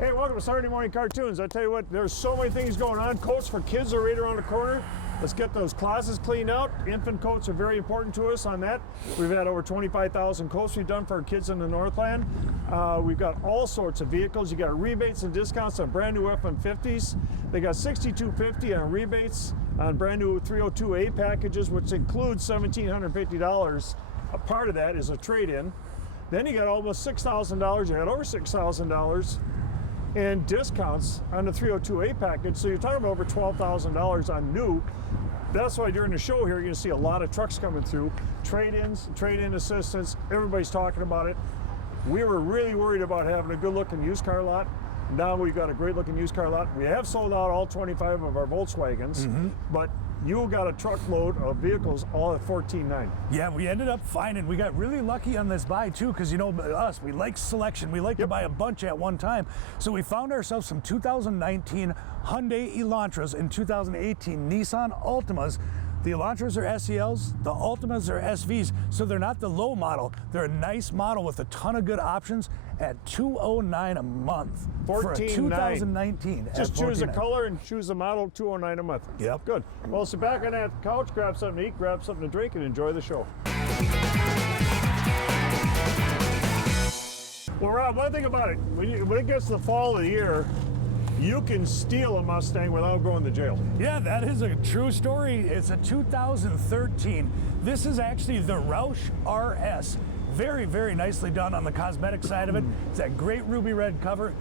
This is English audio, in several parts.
Hey, welcome to Saturday Morning Cartoons. I tell you what, there's so many things going on. Coats for kids are right around the corner. Let's get those closets cleaned out. Infant coats are very important to us on that. We've had over 25,000 coats we've done for our kids in the Northland. We've got all sorts of vehicles. You got rebates and discounts on brand new F-150s. They got $6,250 on rebates on brand new 302A packages, which includes $1,750. A part of that is a trade-in. Then you got almost $6,000. You got over $6,000 in discounts on the 302A package. So you're talking about over $12,000 on new. That's why during the show here, you're gonna see a lot of trucks coming through. Trade-ins, trade-in assistance, everybody's talking about it. We were really worried about having a good looking used car lot. Now we've got a great looking used car lot. We have sold out all 25 of our Volkswagens, but you got a truckload of vehicles all at $14,900. Yeah, we ended up finding, we got really lucky on this buy too, because you know us, we like selection. We like to buy a bunch at one time. So we found ourselves some 2019 Hyundai Elantras and 2018 Nissan Altimas. The Elantras are SELs, the Altimas are SVs, so they're not the low model. They're a nice model with a ton of good options at $209 a month for a 2019. Just choose a color and choose a model, $209 a month. Yep. Good. Well, sit back on that couch, grab something to eat, grab something to drink, and enjoy the show. Well, Rob, one thing about it, when it gets to the fall of the year, you can steal a Mustang without going to jail. Yeah, that is a true story. It's a 2013. This is actually the Roush RS. Very, very nicely done on the cosmetic side of it. It's that great ruby red color.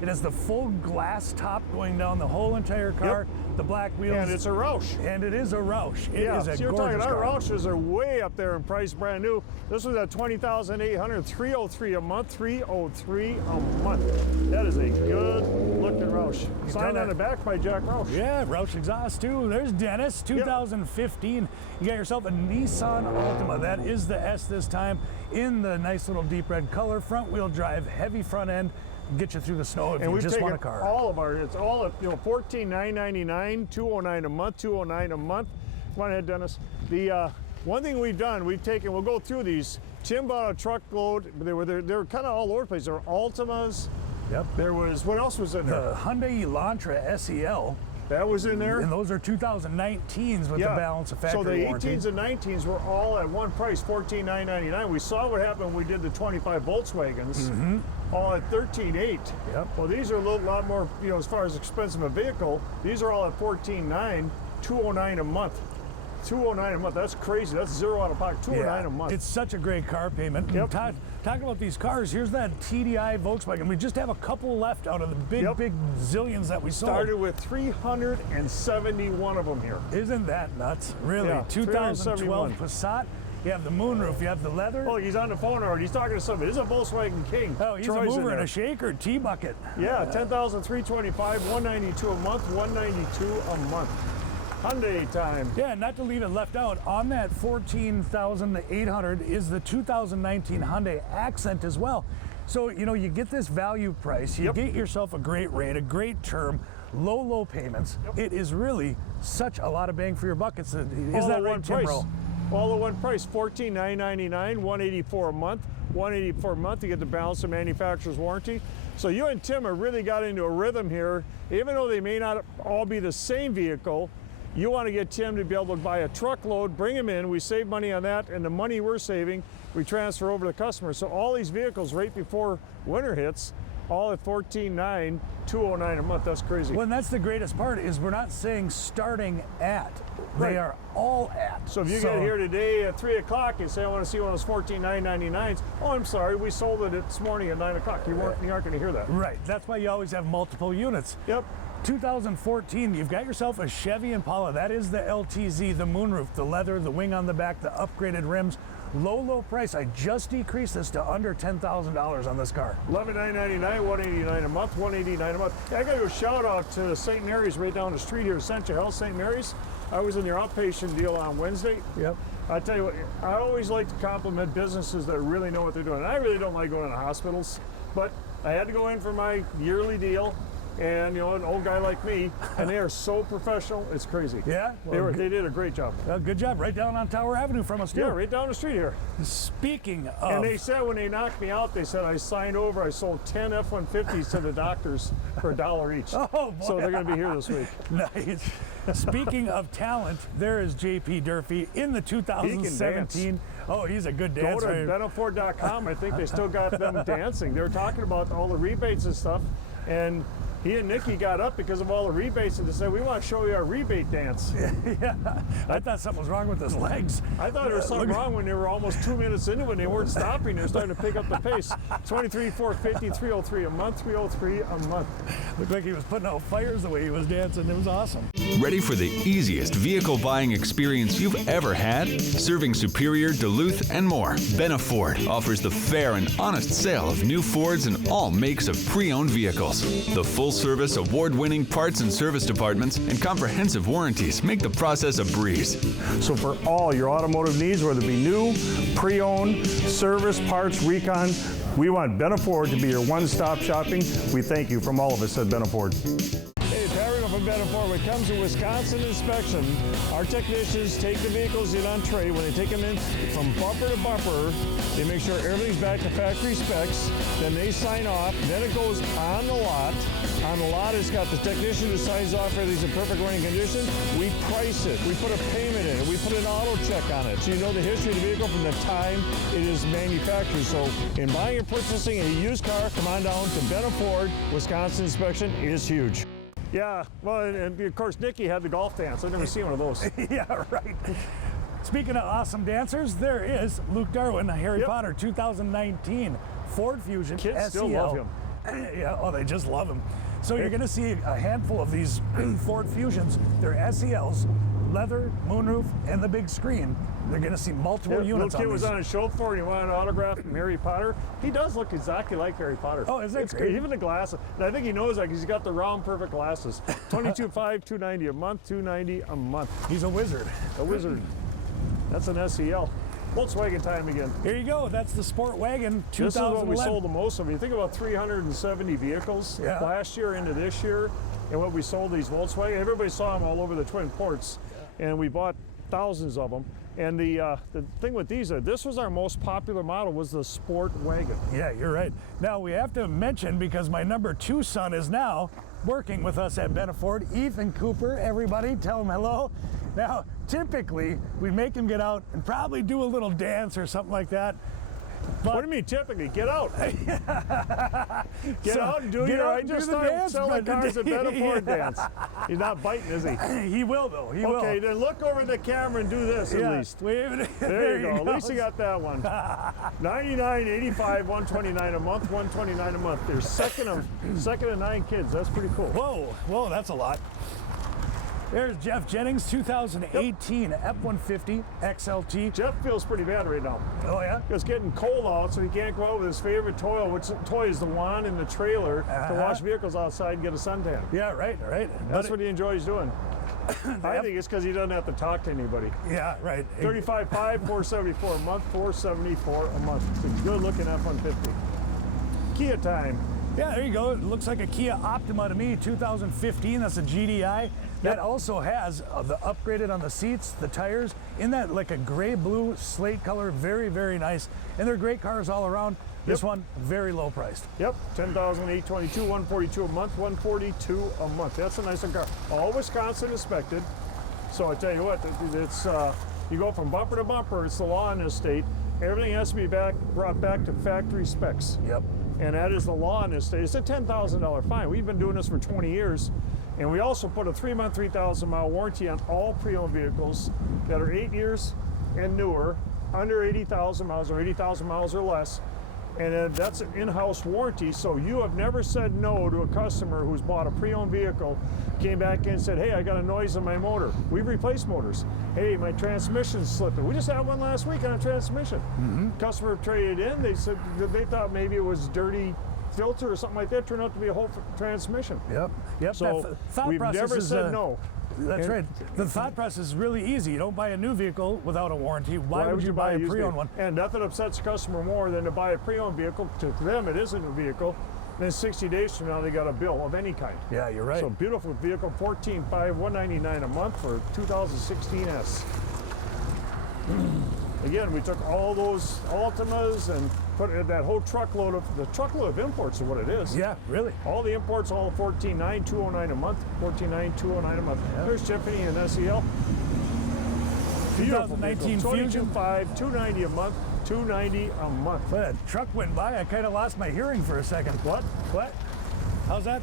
It has the full glass top going down the whole entire car. The black wheels. And it's a Roush. And it is a Roush. It is a so you're talking, gorgeous our car. Roushes are way up there in price, brand new. This was at $20,800, $303 a month, $303 a month. That is a good looking Roush. Signed on the back by Jack Roush. Yeah, Roush exhaust too. There's Dennis, 2015. You got yourself a Nissan Altima. That is the S this time, in the nice little deep red color, front wheel drive, heavy front end, get you through the snow if you just want a car. All of our, it's all at $14,999, $209 a month, $209 a month. Come on ahead, Dennis. The one thing we've done, we'll go through these. Tim bought a truckload. They were kind of all over the place. There were Altimas. Yep. There was, what else was in there? The Hyundai Elantra SEL. That was in there. And those are 2019s with the balance of factory So the warranty. 18s and 19s were all at one price, $14,999. We saw what happened when we did the 25 Volkswagens, all at $13,800. Yep. Well, these are a lot more, as far as expensive a vehicle. These are all at $14,900, $209 a month. $209 a month. That's crazy. That's zero out of pocket. $209 a month. It's such a great car payment. Yep. Talking about these cars, here's that TDI Volkswagen. We just have a couple left out of the big zillions that we sold. Started with 371 of them here. Isn't that nuts? Really? Yeah, 2012 Passat. You have the moonroof. You have the leather. Oh, he's on the phone already. He's talking to somebody. This is a Volkswagen King. Oh, he's Troy's a mover and a shaker, T-bucket. Yeah, 10,325, $192 a month, $192 a month. Hyundai time. Yeah, not to leave it left out, on that 14,800 is the 2019 Hyundai Accent as well. So, you get this value price, you get yourself a great rate, a great term, low payments. It is really such a lot of bang for your buck. Is that right, Tim Rowe? All at one price, $14,999, $184 a month, $184 a month to get the balance of manufacturer's warranty. So you and Tim have really got into a rhythm here. Even though they may not all be the same vehicle, you want to get Tim to be able to buy a truckload, bring him in, we save money on that, and the money we're saving, we transfer over to the customer. So all these vehicles right before winter hits, all at $14,900, $209 a month. That's crazy. Well, and that's the greatest part, is we're not saying starting at. They are all at. So if you get here today at 3 o'clock and say, I want to see one of those $14,999s, oh, I'm sorry, we sold it this morning at 9 o'clock. You aren't going to hear that. Right. That's why you always have multiple units. Yep. 2014, you've got yourself a Chevy Impala. That is the LTZ, the moonroof, the leather, the wing on the back, the upgraded rims. Low price. I just decreased this to under $10,000 on this car. $11,999, $189 a month, $189 a month. I got to go shout out to St. Mary's right down the street here, Essentia Health, St. Mary's. I was in their outpatient deal on Wednesday. Yep. I tell you what, I always like to compliment businesses that really know what they're doing. And I really don't like going to hospitals, but I had to go in for my yearly deal. and an old guy like me, and they are so professional, it's crazy. Yeah? They did a great job. Good job. Right down on Tower Avenue from us, too. Yeah, right down the street here. Speaking of... And they said when they knocked me out, they said I signed over, I sold 10 F-150s to the doctors for $1 each. Oh, boy. So they're going to be here this week. Nice. Speaking of talent, there is JP Durfee in the 2017. Oh, he's a good dancer. Go to BennaFord.com. I think they still got them dancing. They were talking about all the rebates and stuff, and he and Nikki got up because of all the rebates, and they said, we want to show you our rebate dance. Yeah, I thought something was wrong with his legs. I thought there was something wrong when they were almost 2 minutes into it and they weren't stopping. They were starting to pick up the pace. 23,450, 303 a month, 303 a month. Looked like he was putting out fires the way he was dancing. It was awesome. Ready for the easiest vehicle buying experience you've ever had? Serving Superior, Duluth, and more, Benna Ford offers the fair and honest sale of new Fords and all makes of pre-owned vehicles. The full-service, award-winning parts and service departments and comprehensive warranties make the process a breeze. So for all your automotive needs, whether it be new, pre-owned, service, parts, recon, we want Benna Ford to be your one-stop shopping. We thank you from all of us at Benna Ford. Hey, Perry from Benna Ford. When it comes to Wisconsin inspection, our technicians take the vehicles in on trade. When they take them in from bumper to bumper, they make sure everything's back to factory specs. Then they sign off. Then it goes on the lot. On the lot, it's got the technician who signs off everything's in perfect running condition. We price it. We put a payment in it. We put an auto check on it. So you know the history of the vehicle from the time it is manufactured. So in buying and purchasing a used car, come on down to Benna Ford. Wisconsin inspection is huge. Yeah, well, and of course, Nikki had the golf dance. I've never seen one of those. Yeah, right. Speaking of awesome dancers, there is Luke Darwin, Harry Potter 2019 Ford Fusion Kids SEL. still love him. Yeah, oh, they just love him. So you're going to see a handful of these Ford Fusions. They're SELs, leather, moonroof, and the big screen. They're going to see multiple units Little kid on was these. on a show floor and he wanted an autograph from Harry Potter. He does look exactly like Harry Potter. Oh, is that it's great? Even the glasses. And I think he knows that because he's got the round, perfect glasses. $22,500, $290 a month, $290 a month. He's a wizard. A wizard. That's an SEL. Volkswagen time again. Here you go. That's the Sport Wagon 2011. This is what we sold the most of. You think about 370 vehicles last year into this year, and what we sold these Volkswagen. Everybody saw them all over the Twin Ports, and we bought thousands of them. And the thing with these, this was our most popular model, was the Sport Wagon. Yeah, you're right. Now we have to mention, because my number 2 son is now working with us at Benna Ford, Ethan Cooper. Everybody, tell him hello. Now, typically, we make him get out and probably do a little dance or something like that. But what do you mean typically? Get out. Get out and do your I just started selling cars at Benna Ford dance. He's not biting, is he? He will, though. He will. Okay, then look over the camera and do this at least. There you go. At least you got that one. $99.85, $129 a month, $129 a month. They're second of 9 kids. That's pretty cool. Whoa, that's a lot. There's Jeff Jennings, 2018 F-150 XLT. Jeff feels pretty bad right now. Oh, yeah? It's getting cold out, so he can't go out with his favorite toy, which toy is the wand in the trailer to wash vehicles outside and get a suntan. Yeah, right. That's what he enjoys doing. I think it's because he doesn't have to talk to anybody. Yeah, right. $35,500, $474 a month, $474 a month. It's a good-looking F-150. Kia time. Yeah, there you go. It looks like a Kia Optima to me, 2015. That's a GDI. That also has the upgraded on the seats, the tires, in that like a gray-blue slate color. Very, very nice. And they're great cars all around. This one, very low priced. Yep, $10,822, $142 a month, $142 a month. That's a nice car. All Wisconsin inspected. So I tell you what, it's you go from bumper to bumper. It's the law in this state. Everything has to be brought back to factory specs. Yep. And that is the law in this state. It's a $10,000 fine. We've been doing this for 20 years. And we also put a 3-month, 3,000-mile warranty on all pre-owned vehicles that are 8 years and newer, under 80,000 miles or 80,000 miles or less. And that's an in-house warranty, so you have never said no to a customer who's bought a pre-owned vehicle, came back in and said, hey, I got a noise in my motor. We've replaced motors. Hey, my transmission's slipping. We just had one last week on a transmission. Customer traded in. They said that they thought maybe it was dirty filter or something like that. Turned out to be a whole transmission. Yep. So we've never said no. That's right. The thought process is really easy. You don't buy a new vehicle without a warranty. Why would you buy a pre-owned one? And nothing upsets a customer more than to buy a pre-owned vehicle. To them, it isn't a vehicle. Then 60 days from now, they got a bill of any kind. Yeah, you're right. So beautiful vehicle, $14,500, $199 a month for 2016 S. Again, we took all those Altimas and put that whole truckload of imports is what it is. Yeah, really. All the imports, all $14,900, $209 a month, $14,900, $209 a month. Yeah. There's Tiffany and SEL. Beautiful 2019 vehicle. Fusion. $22,500, $290 a month, $290 a month. But a truck went by, I kind of lost my hearing for a second. What? What? How's that?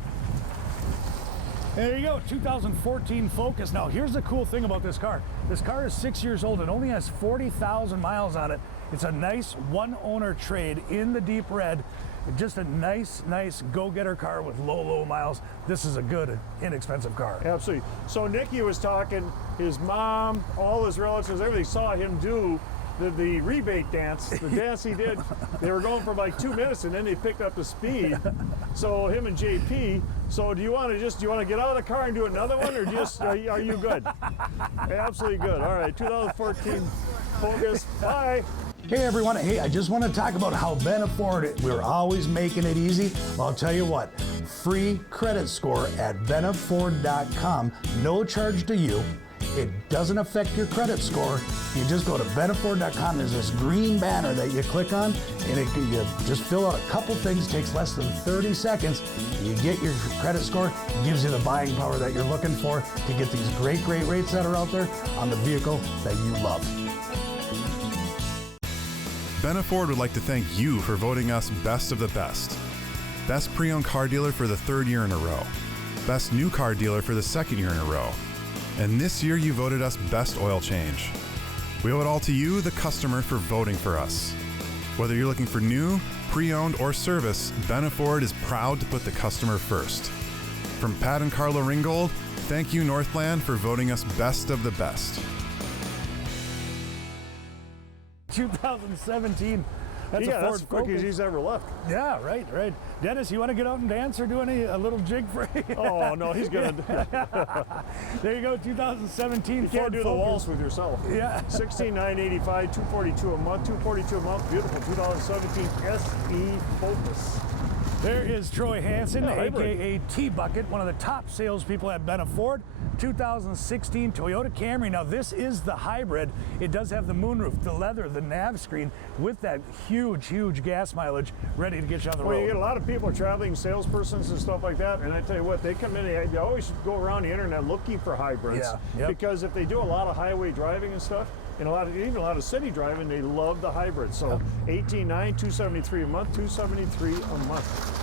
There you go, 2014 Focus. Now, here's the cool thing about this car. This car is 6 years old and only has 40,000 miles on it. It's a nice one-owner trade in the deep red. Just a nice go-getter car with low miles. This is a good, inexpensive car. Absolutely. So Nicky was talking, his mom, all his relatives, everybody saw him do the rebate dance, the dance he did. They were going for like 2 minutes and then they picked up the speed. So him and JP, so do you want to get out of the car and do another one, or just are you good? Absolutely good. All right, 2014 Focus. Bye. Hey everyone, hey, I just want to talk about how Benna Ford, we're always making it easy. Well, I'll tell you what, free credit score at bennaford.com, no charge to you. It doesn't affect your credit score. You just go to bennaford.com. There's this green banner that you click on, and you just fill out a couple things. It takes less than 30 seconds. You get your credit score. It gives you the buying power that you're looking for to get these great rates that are out there on the vehicle that you love. Benna Ford would like to thank you for voting us Best of the Best. Best Pre-Owned Car Dealer for the 3rd year in a row. Best New Car Dealer for the 2nd year in a row. And this year you voted us Best Oil Change. We owe it all to you, the customer, for voting for us. Whether you're looking for new, pre-owned, or service, Benna Ford is proud to put the customer first. From Pat and Carla Ringgold, thank you Northland for voting us Best of the Best. 2017. That's Yeah, a Ford that's the quickest Focus. he's ever left. Yeah, right. Dennis, you want to get out and dance or do a little jig for you? Oh, no, he's going to. There you go, 2017 You can't Ford do the Focus. waltz with yourself. Yeah. $16,985, $242 a month, $242 a month. Beautiful 2017 SE Focus. There is Troy Hansen, Yeah, hybrid. aka T-Bucket, one of the top salespeople at Benna Ford. 2016 Toyota Camry. Now this is the hybrid. It does have the moonroof, the leather, the nav screen with that huge gas mileage ready to get you on the Well, road. you get a lot of people traveling, salespersons and stuff like that, and I tell you what, they come in, they always go around the internet looking for hybrids. Yeah, yep. Because if they do a lot of highway driving and stuff, and even a lot of city driving, they love the hybrids. So $18,900, $273 a month, $273 a month.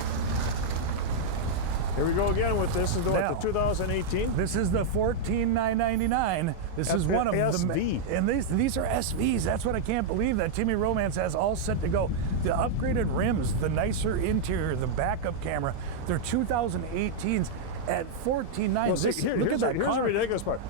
Here we go again with this. Is the 2018. This is the $14,999. This is one of SV. And these are SVs. That's what I can't believe that Timmy Romance has all set to go. The upgraded rims, the nicer interior, the backup camera. They're 2018s at $14,999. Well, see, here's the ridiculous part.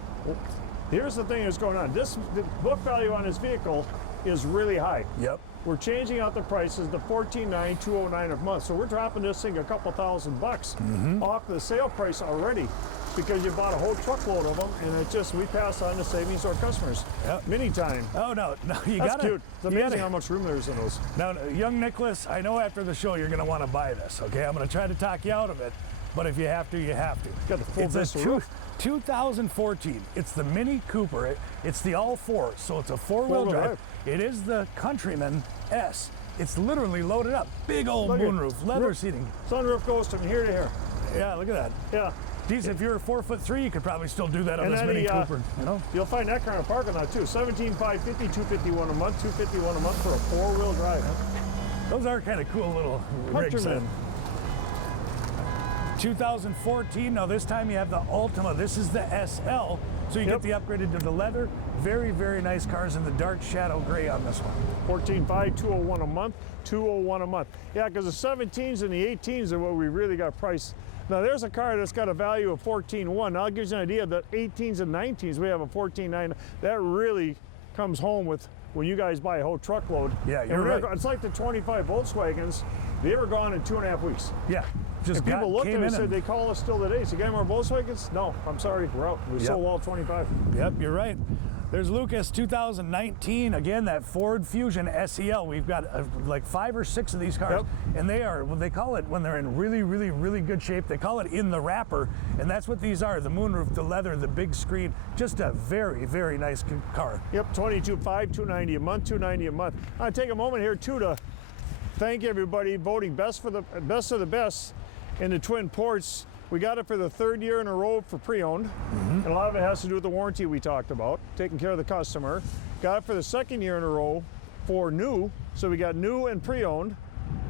Here's the thing that's going on. The book value on this vehicle is really high. Yep. We're changing out the prices to $14,900, $209 a month. So we're dropping this thing a couple $1,000 off the sale price already, because you bought a whole truckload of them, and we pass on the savings to our customers. Yep. Many time. Oh no, you That's got cute. It's amazing how much room there is in those. Now, young Nicholas, I know after the show you're going to want to buy this. Okay, I'm going to try to talk you out of it, but if you have to, you have to. Got the full It's a Vista roof. 2014. It's the Mini Cooper. It's the all-4, so it's a four-wheel drive. It is the Countryman S. It's literally loaded up. Big old moonroof, leather seating. Sunroof goes from here to here. Yeah, look at that. Yeah. Geez, if you're 4'3", you could probably still do that on this then Mini Cooper. You know? You'll find that car in a parking lot too. $17,550, $251 a month, $251 a month for a four-wheel drive. Those are kind of cool little rigs. Countryman. 2014, now this time you have the Altima. This is the SL, so you get the upgraded to the leather. Very nice cars in the dark shadow gray on this one. $14,500, $201 a month, $201 a month. Yeah, because the 17s and the 18s are what we really got priced. Now there's a car that's got a value of $14,100. Now I'll give you an idea. The 18s and 19s, we have a $14,900. That really comes home with when you guys buy a whole truckload. Yeah, you're right. It's like the 25 Volkswagens. They were gone in 2.5 weeks. Yeah. And people looked at it and said, they call us still today. So you got more Volkswagens? No, I'm sorry, we're out. We sold all 25. Yep, you're right. There's Lucas 2019, again, that Ford Fusion SEL. We've got like 5 or 6 of these cars, and they are, well, they call it, when they're in really, really, really good shape, they call it in the wrapper, and that's what these are, the moonroof, the leather, the big screen, just a very, very nice car. Yep, $22,500, $290 a month, $290 a month. I take a moment here too to thank everybody voting best of the best in the Twin Ports. We got it for the 3rd year in a row for pre-owned, and a lot of it has to do with the warranty we talked about, taking care of the customer. Got it for the 2nd year in a row for new, so we got new and pre-owned,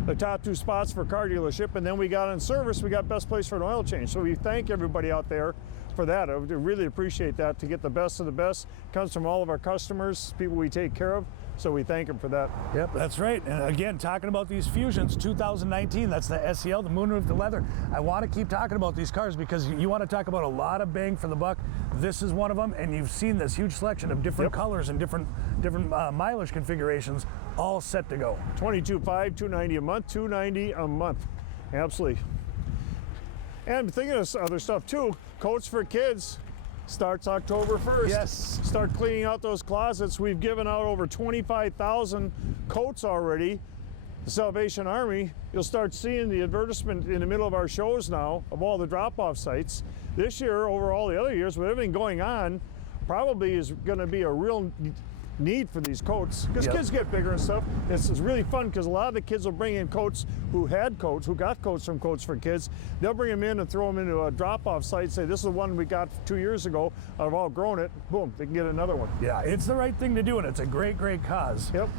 the top 2 spots for car dealership, and then we got on service, we got best place for an oil change. So we thank everybody out there for that. I would really appreciate that. To get the best of the best comes from all of our customers, people we take care of. So we thank them for that. Yep, that's right. And again, talking about these Fusions, 2019, that's the SEL, the moonroof, the leather. I want to keep talking about these cars because you want to talk about a lot of bang for the buck. This is one of them, and you've seen this huge selection of different colors and different mileage configurations, all set to go. $22,500, $290 a month, $290 a month. Absolutely. And thinking of other stuff too, coats for kids. Starts October 1st. Yes. Start cleaning out those closets. We've given out over 25,000 coats already. The Salvation Army, you'll start seeing the advertisement in the middle of our shows now of all the drop-off sites. This year, over all the other years, with everything going on, probably is going to be a real need for these coats because kids get bigger and stuff. It's really fun because a lot of the kids will bring in coats who got coats from Coats for Kids. They'll bring them in and throw them into a drop-off site, say this is the one we got 2 years ago, I've outgrown it, boom, they can get another one. Yeah, it's the right thing to do, and it's a great, great cause. Yep.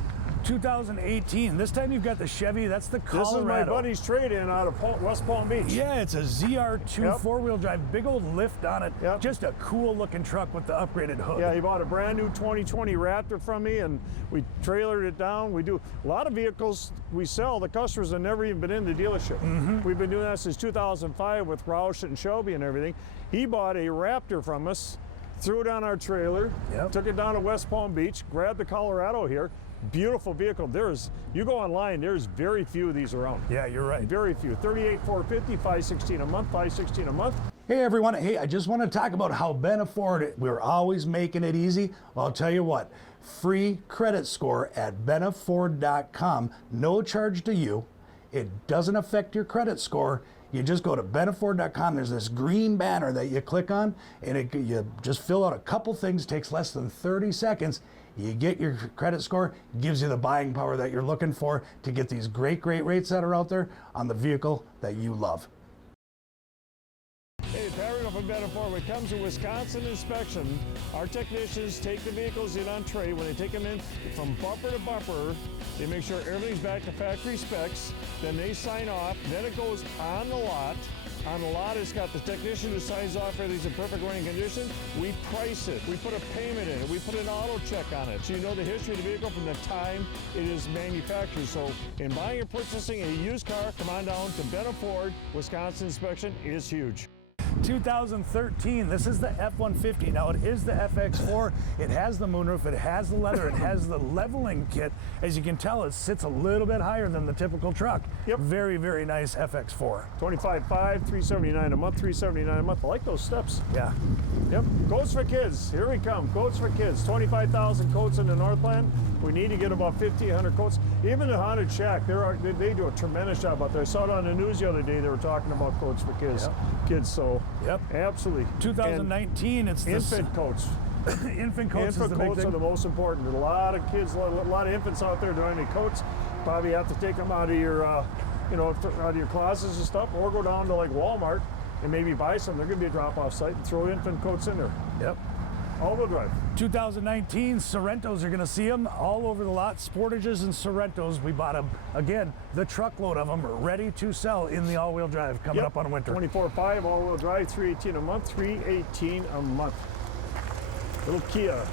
2018, this time you've got the Chevy, that's the Colorado. This is my buddy's trade-in out of West Palm Beach. Yeah, it's a ZR2 4-wheel drive, big old lift on it. Yep. Just a cool looking truck with the upgraded hood. Yeah, he bought a brand new 2020 Raptor from me, and we trailered it down. We do a lot of vehicles we sell, the customers have never even been in the dealership. We've been doing that since 2005 with Roush and Shelby and everything. He bought a Raptor from us, threw it on our trailer, took it down to West Palm Beach, grabbed the Colorado here. Beautiful vehicle. You go online, there's very few of these around. Yeah, you're right. Very few. 38,450, 516 a month, 516 a month. Hey everyone, hey, I just want to talk about how Benna Ford, we're always making it easy. Well, I'll tell you what, free credit score at bennaford.com, no charge to you. It doesn't affect your credit score. You just go to bennaford.com, there's this green banner that you click on, and you just fill out a couple things, takes less than 30 seconds. You get your credit score, gives you the buying power that you're looking for to get these great, great rates that are out there on the vehicle that you love. Hey, Perry from Benna Ford. When it comes to Wisconsin inspection, our technicians take the vehicles in on trade. When they take them in from bumper to bumper, they make sure everything's back to factory specs. Then they sign off. Then it goes on the lot. On the lot, it's got the technician who signs off everything's in perfect running condition. We price it. We put a payment in it. We put an auto check on it. So you know the history of the vehicle from the time it is manufactured. So in buying or purchasing a used car, come on down to Benna Ford. Wisconsin inspection is huge. 2013, this is the F-150. Now it is the FX4, it has the moonroof, it has the leather, it has the leveling kit. As you can tell, it sits a little bit higher than the typical truck. Yep. Very, very nice FX4. $25,500, $379 a month, $379 a month. I like those steps. Yeah. Yep, coats for kids, here we come, coats for kids. 25,000 coats in the Northland. We need to get about 1,500 coats. Even the Haunted Shack, they do a tremendous job out there. I saw it on the news the other day, they were talking about coats for kids. So absolutely. 2019, it's infant coats. Infant coats is the big coats thing. are the most important. There's a lot of kids, a lot of infants out there doing any coats. Probably have to take them out of your, out of your closets and stuff, or go down to like Walmart and maybe buy some. They're going to be a drop-off site and throw infant coats in there. Yep. All-wheel drive. 2019 Sorrentos, are going to see them all over the lot. Sportages and Sorrentos. We bought them, again, the truckload of them are ready to sell in the all-wheel drive coming up on winter. 24.5 all-wheel drive, $318 a month, $318 a month. Little Kia.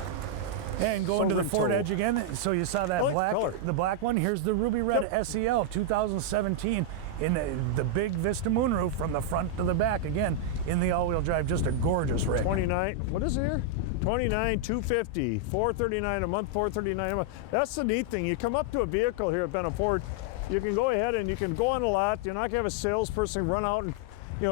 And going to the Ford Edge again. So you saw that the black one. Here's the ruby red SEL 2017 in the big Vista moonroof from the front to the back. Again, in the all-wheel drive, just a gorgeous rig. 29. What is it here? 29,250, $439 a month, $439 a month. That's the neat thing. You come up to a vehicle here at Benna Ford, you can go ahead and you can go on a lot. You're not going to have a salesperson run out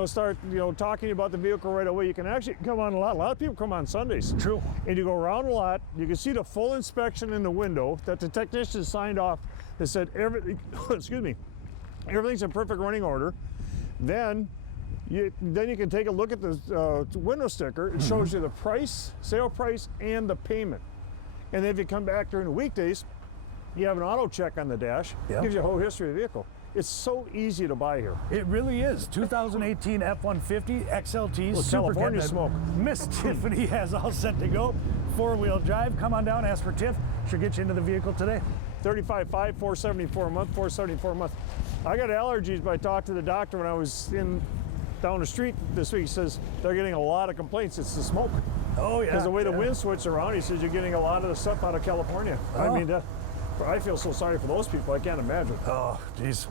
start talking about the vehicle right away. You can actually come on a lot. A lot of people come on Sundays. True. And you go around a lot. You can see the full inspection in the window that the technician signed off that said everything. Excuse me. Everything's in perfect running order. Then you can take a look at the window sticker. It shows you the price, sale price, and the payment. And then if you come back during the weekdays, you have an auto check on the dash. Yep. Gives you a whole history of the vehicle. It's so easy to buy here. It really is. 2018 F-150 XLT Well, Super California Cab. smoke. Miss Tiffany has all set to go. 4-wheel drive. Come on down, ask for Tiff. She'll get you into the vehicle today. $35,500, $474 a month, $474 a month. I got allergies, but I talked to the doctor when I was down the street this week. He says they're getting a lot of complaints. It's the smoke. Oh, yeah. Because the way the wind switches around, he says you're getting a lot of the stuff out of California. I Oh. mean, I feel so sorry for those people. I can't imagine. Oh, geez.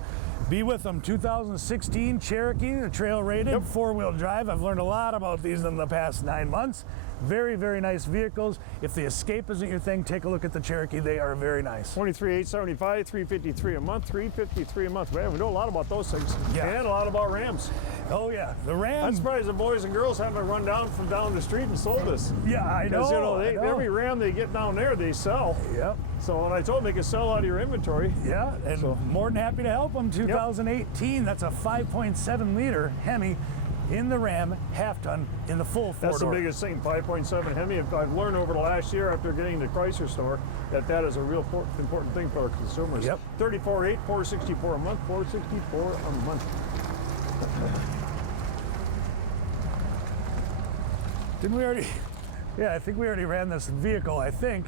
Be with them. 2016 Cherokee, the trail rated, 4-wheel drive. I've learned a lot about these in the past 9 months. Very, very nice vehicles. If the Escape isn't your thing, take a look at the Cherokee. They are very nice. $23,875, $353 a month, $353 a month. Man, we know a lot about those things. Yeah. And a lot about Rams. Oh, yeah. The I'm Ram. surprised the boys and girls haven't run down from down the street and sold this. Yeah, I know. Because, I know. every Ram they get down there, they sell. Yep. So when I told them they could sell out of your inventory. Yeah, and more than happy to help them. 2018, that's a 5.7 liter Hemi in the Ram, half-ton in the full four-door. That's the biggest thing, 5.7 Hemi. I've learned over the last year after getting the Chrysler store that is a real important thing for our consumers. Yep. $34,800, $464 a month, $464 a month. Didn't we already? Yeah, I think we already ran this vehicle, I think.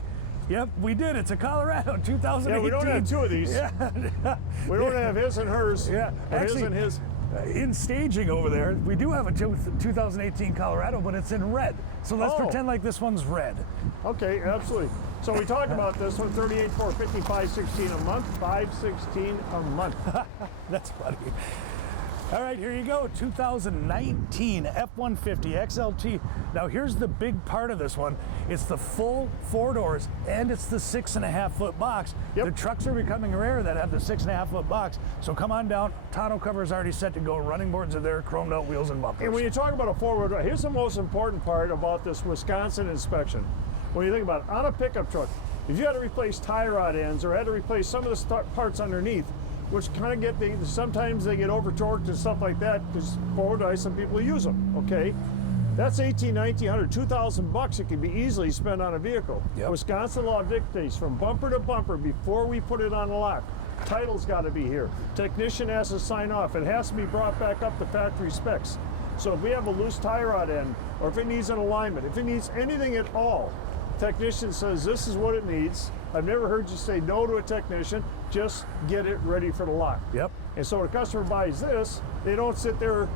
Yep, we did. It's a Colorado 2018. Yeah, we don't have two of these. Yeah. We don't have his and hers. Yeah, or his actually, and his. In staging over there, we do have a 2018 Colorado, but it's in red. So let's pretend like this one's red. Okay, absolutely. So we talked about this one, $38,450, $516 a month, $516 a month. That's funny. All right, here you go. 2019 F-150 XLT. Now here's the big part of this one. It's the full 4 doors and it's the 6.5-foot box. Yep. The trucks are becoming rare that have the 6.5-foot box. So come on down. Tonneau cover is already set to go. Running boards are there, chromed out wheels and bumpers. And when you talk about a 4-wheel drive, here's the most important part about this Wisconsin inspection. When you think about it, on a pickup truck, if you had to replace tie rod ends or had to replace some of the parts underneath, which kind of sometimes they get over torqued and stuff like that because 4-wheel drive, some people use them, okay? That's $1,800, $1,900, $2,000 it can be easily spent on a vehicle. Yep. Wisconsin law dictates from bumper to bumper before we put it on the lot. Title's got to be here. Technician has to sign off. It has to be brought back up to factory specs. So if we have a loose tie rod end, or if it needs an alignment, if it needs anything at all, technician says this is what it needs. I've never heard you say no to a technician. Just get it ready for the lot. Yep. And so when a customer buys this, they don't sit there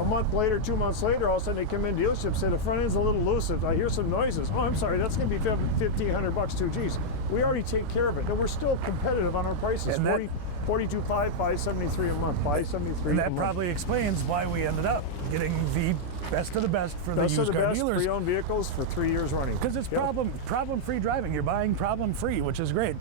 a month later, 2 months later, all of a sudden they come in dealership, say the front end's a little loose. I hear some noises. Oh, I'm sorry, that's going to be $1,500, 2Gs. We already take care of it, and we're still competitive on our prices. And that- $42,500, $573 a month, $573 And a that month. probably explains why we ended up getting the best of the best for the Best of used the car best dealers. pre-owned vehicles for 3 years running. Because it's Yep. problem-free driving. You're buying problem-free, which is great.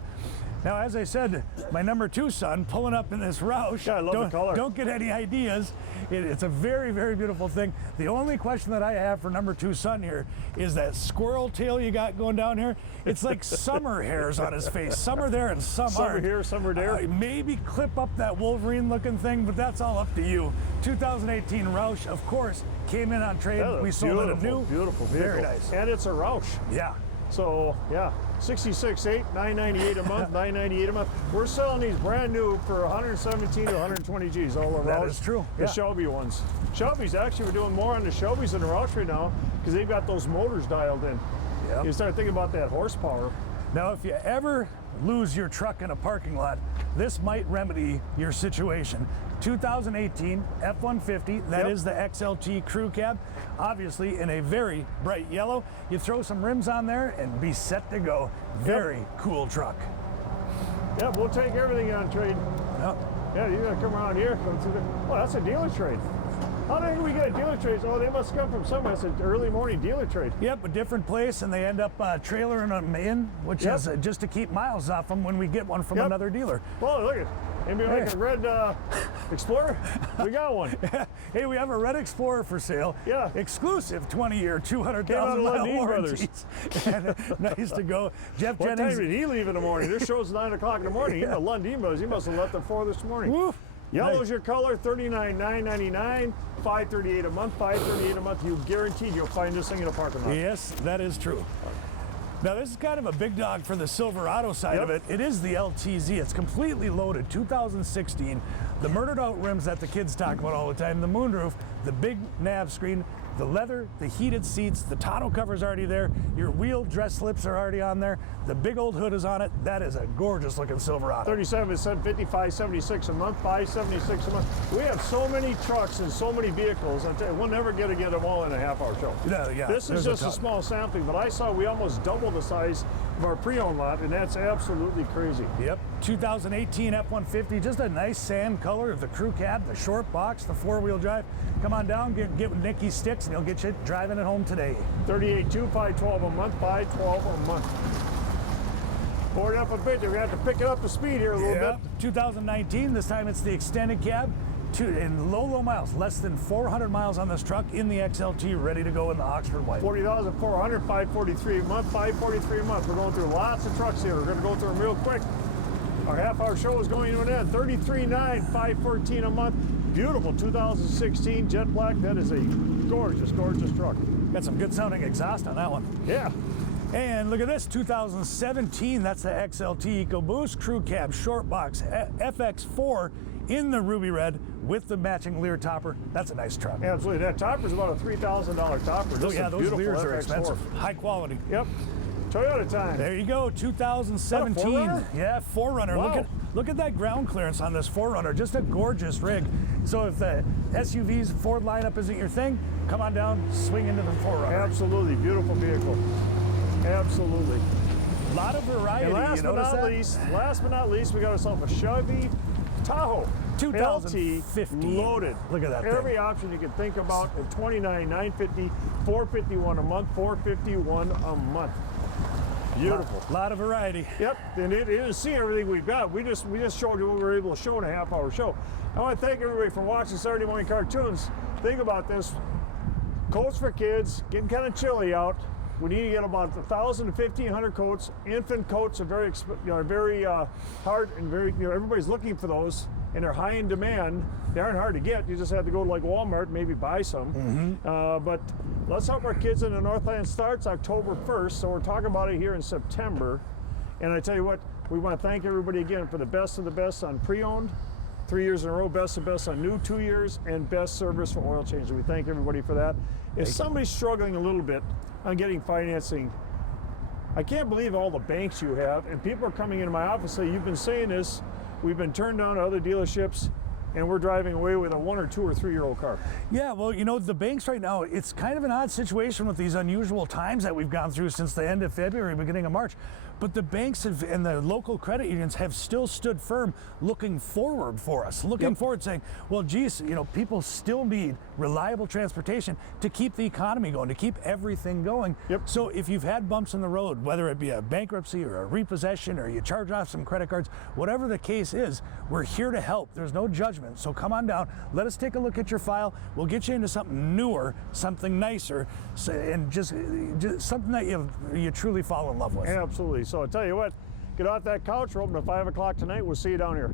Now, as I said, my number 2 son pulling up in this Roush. Yeah, I love the color. Don't get any ideas. It's a very, very beautiful thing. The only question that I have for number 2 son here is that squirrel tail you got going down here. It's like summer hairs on his face. Some are there and some Some are aren't. here, some are there. Maybe clip up that Wolverine-looking thing, but that's all up to you. 2018 Roush, of course, came in on trade. Yeah, We sold it a beautiful, new. beautiful vehicle. Very nice. And it's a Roush. Yeah. So yeah, $66,800, $998 a month, $998 a month. We're selling these brand new for 117 to 120 Gs. All the That Roush, is true, The yeah. Shelby ones. Shelby's actually, we're doing more on the Shelby's than the Roush right now because they've got those motors dialed in. Yep. You start thinking about that horsepower. Now, if you ever lose your truck in a parking lot, this might remedy your situation. 2018 F-150, that Yep. is the XLT crew cab, obviously in a very bright yellow. You throw some rims on there and be set to go. Very cool truck. Yeah, we'll take everything on trade. Yep. Yeah, you gotta come around here. Come through the, oh, that's a dealer trade. How the heck do we get a dealer trade? Oh, they must come from somewhere. It's an early morning dealer trade. Yep, a different place, and they end up trailering them in, which Yep. is just to keep miles off them when we get one from Yep. another dealer. Well, look at it. Maybe like Hey. a red Explorer? We got one. Hey, we have a red Explorer for sale. Yeah. Exclusive 20-year, Came out 200,000 of mile Lundin warranties. And nice to go. Jeff What Jennings. time did he leave in the morning? This show's 9 o'clock in the morning. He's a Lundin Brothers. He must have left at 4 this morning. Woof. Yellow's Nice. your color, $39,999, $538 a month, $538 a month. You guaranteed you'll find this thing in a parking lot. Yes, that is true. Now this is kind of a big dog for the Silverado side of it. Yep. It is the LTZ. It's completely loaded, 2016. The murdered out rims that the kids talk about all the time, the moonroof, the big nav screen, the leather, the heated seats, the tonneau cover's already there, your wheel dress slips are already on there, the big old hood is on it. That is a gorgeous looking Silverado. 37 is $750, $576 a month, $576 a month. We have so many trucks and so many vehicles. I tell you, we'll never get to get them all in a half-hour show. Yeah, This is there's just a small sampling, but I saw we almost doubled the size of our pre-owned lot, and that's absolutely crazy. Yep, 2018 F-150, just a nice sand color of the crew cab, the short box, the four-wheel drive. Come on down, get with Nicky Sticks, and he'll get you driving it home today. $38,200, $512 a month, $512 a month. Ford F-150, we have to pick it up the speed here a little Yep, bit. 2019, this time it's the extended cab. In low miles, less than 400 miles on this truck in the XLT, ready to go in the Oxford White. $40,400, $543 a month, $543 a month. We're going through lots of trucks here. We're going to go through them real quick. Our half-hour show is going to an end. $33,900, $514 a month. Beautiful 2016 jet black. That is a gorgeous, gorgeous truck. Got some good sounding exhaust on that one. Yeah. And look at this, 2017, that's the XLT EcoBoost Crew Cab Short Box FX4 in the ruby red with the matching Lear topper. That's a nice truck. Absolutely. That topper's about a $3,000 topper. This Oh yeah, is those beautiful Lears are FX4. expensive. High quality. Yep. Toyota time. There you go, 2017. 4Runner? Yeah, 4Runner. Wow. Look at that ground clearance on this 4Runner. Just a gorgeous rig. So if the SUVs Ford lineup isn't your thing, come on down, swing into the 4Runner. Absolutely. Beautiful vehicle. Absolutely. A lot of variety. And last you but notice not that? least, we got ourselves a Chevy Tahoe. 2015. LT loaded. Look at that Every thing. option you can think about at $29,950, $451 a month, $451 a month. Beautiful. A lot of variety. Yep, and it is see everything we've got. We just showed you what we were able to show in a half-hour show. I want to thank everybody for watching Saturday Morning Cartoons. Think about this. Coats for kids, getting kind of chilly out. We need to get about 1,000 to 1,500 coats. Infant coats are very hard and very, everybody's looking for those, and they're high in demand. They aren't hard to get. You just have to go to like Walmart and maybe buy some. But let's help our kids in the Northland. Starts October 1st, so we're talking about it here in September. And I tell you what, we want to thank everybody again for the best of the best on pre-owned. 3 years in a row, best of best on new, 2 years, and best service for oil changes. We thank everybody for that. If somebody's struggling a little bit on getting financing, I can't believe all the banks you have, and people are coming into my office saying, you've been saying this, we've been turned down to other dealerships, and we're driving away with a 1 or 2 or 3 year old car. Yeah, well, the banks right now, it's kind of an odd situation with these unusual times that we've gone through since the end of February, beginning of March. But the banks and the local credit unions have still stood firm, looking forward for us, looking forward, saying, well, geez, people still need reliable transportation to keep the economy going, to keep everything going. So if you've had bumps in the road, whether it be a bankruptcy or a repossession or you charge off some credit cards, whatever the case is, we're here to help. There's no judgment. So come on down, let us take a look at your file. We'll get you into something newer, something nicer, and just something that you truly fall in love with. Absolutely. So I tell you what, get off that couch. We're open at 5 o'clock tonight. We'll see you down here.